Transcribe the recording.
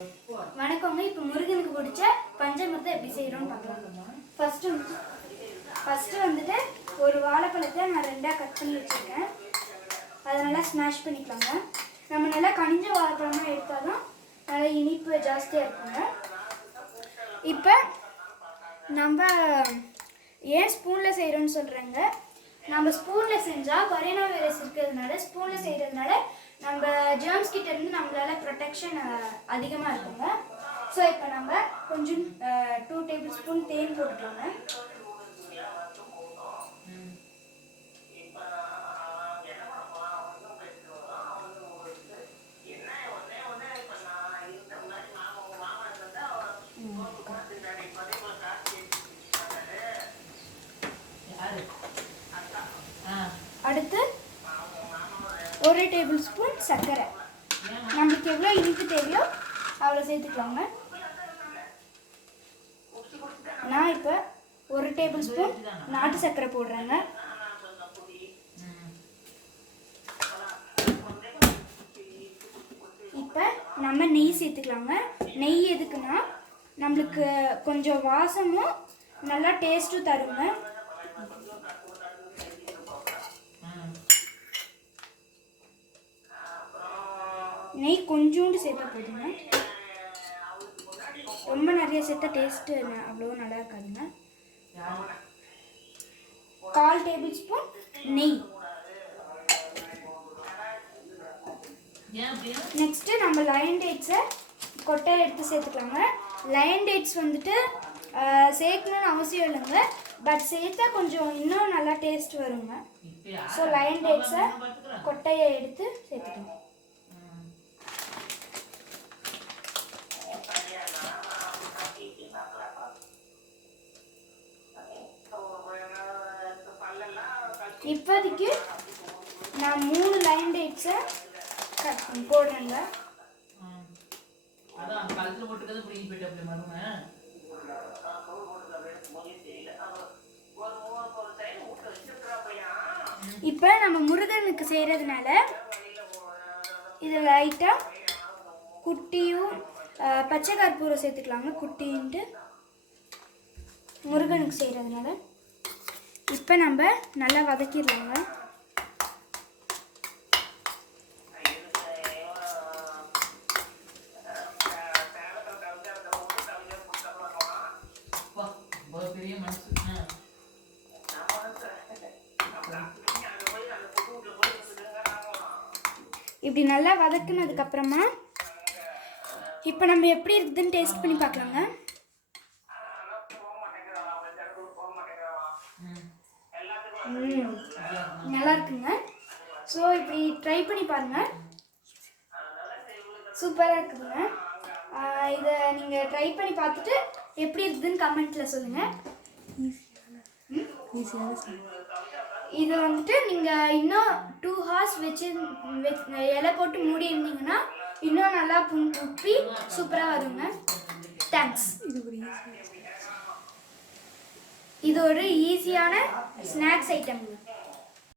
வணக்கங்க இப்போ முருகனுக்கு பிடிச்ச பஞ்சமிரத்தை எப்படி செய்யறோம்னு பார்க்கலாம். ஃபஸ்ட்டு ஃபஸ்ட்டு வந்துட்டு ஒரு வாழைப்பழத்தை நான் ரெண்டாக கட் பண்ணி வச்சிருக்கேன். அதை நல்லா ஸ்மாஷ் பண்ணிக்கலாங்க. நம்ம நல்லா கனிஞ்ச வாழைப்பழமாக எடுத்தால் தான் நல்லா இனிப்பு ஜாஸ்தியாக இருக்குங்க. இப்போ நம்ம ஏன் ஸ்பூனில் செய்கிறோன்னு சொல்கிறேங்க நம்ம ஸ்பூனில் செஞ்சால் கொரோனா வைரஸ் இருக்கிறதுனால ஸ்பூனில் செய்கிறதுனால நம்ம ஜேர்ம்ஸ் கிட்ட இருந்து நம்மளால ப்ரொடெக்ஷன் அதிகமாக இருக்குங்க ஸோ இப்போ நம்ம கொஞ்சம் டூ டேபிள் ஸ்பூன் தேன் போட்டுக்கோங்க ஒரு டேபிள் ஸ்பூன் சர்க்கரை. நம்மளுக்கு எவ்வளோ இனிப்பு தேவையோ அவ்வளோ சேர்த்துக்கலாங்க. நான் இப்போ ஒரு டேபிள் ஸ்பூன் நாட்டு சர்க்கரை போடுறேங்க. இப்போ நம்ம நெய் சேர்த்துக்கலாங்க. நெய் எதுக்குன்னா நம்மளுக்கு கொஞ்சம் வாசமும் நல்லா டேஸ்ட்டும் தருங்க. நெய் கொஞ்சோண்டு சேர்த்தா போதுங்க. ரொம்ப நிறைய சேர்த்தா டேஸ்ட்டு அவ்வளோ நல்லா இருக்காதுங்க. கால் டேபிள் ஸ்பூன் நெய். நெக்ஸ்ட்டு நம்ம லயன் டேட்ஸை கொட்டையை எடுத்து சேர்த்துக்கலாங்க. லயன் டேட்ஸ் வந்துட்டு சேர்க்கணும்னு அவசியம் இல்லைங்க. பட் சேர்த்தா கொஞ்சம் இன்னும் நல்லா டேஸ்ட் வருங்க. ஸோ லயன் டேட்ஸை கொட்டையை எடுத்து சேர்த்துக்கலாம். இப்போதைக்கு நான் மூணு லைன் டேட்ஸை கட் போடுறேங்க அதான் கழுத்துல போட்டுக்கிறது பிடிங்கி போயிட்டு அப்படி மருமை இப்போ நம்ம முருகனுக்கு செய்கிறதுனால இது லைட்டாக குட்டியும் பச்சை கற்பூரம் சேர்த்துக்கலாங்க குட்டின்ட்டு முருகனுக்கு செய்கிறதுனால இப்போ நம்ம நல்லா வதக்கிடலாங்க. இப்படி நல்லா வதக்குனதுக்கு அப்புறமா இப்போ நம்ம எப்படி இருக்குதுன்னு டேஸ்ட் பண்ணி பார்க்கலாங்க. நல்லா இருக்குங்க ஸோ இப்படி ட்ரை பண்ணி பாருங்க. சூப்பராக இருக்குதுங்க. இதை நீங்கள் ட்ரை பண்ணி பார்த்துட்டு எப்படி இருக்குதுன்னு கமெண்ட்டில் சொல்லுங்கள் இது வந்துட்டு நீங்கள் இன்னும் டூ ஹார்ஸ் வச்சு வெச்- இலை போட்டு மூடி இருந்தீங்கன்னா இன்னும் நல்லா புண் உப்பி சூப்பராக வருங்க. தேங்க்ஸ் இது ஒரு இது ஒரு ஈஸியான ஸ்நாக்ஸ் ஐட்டம்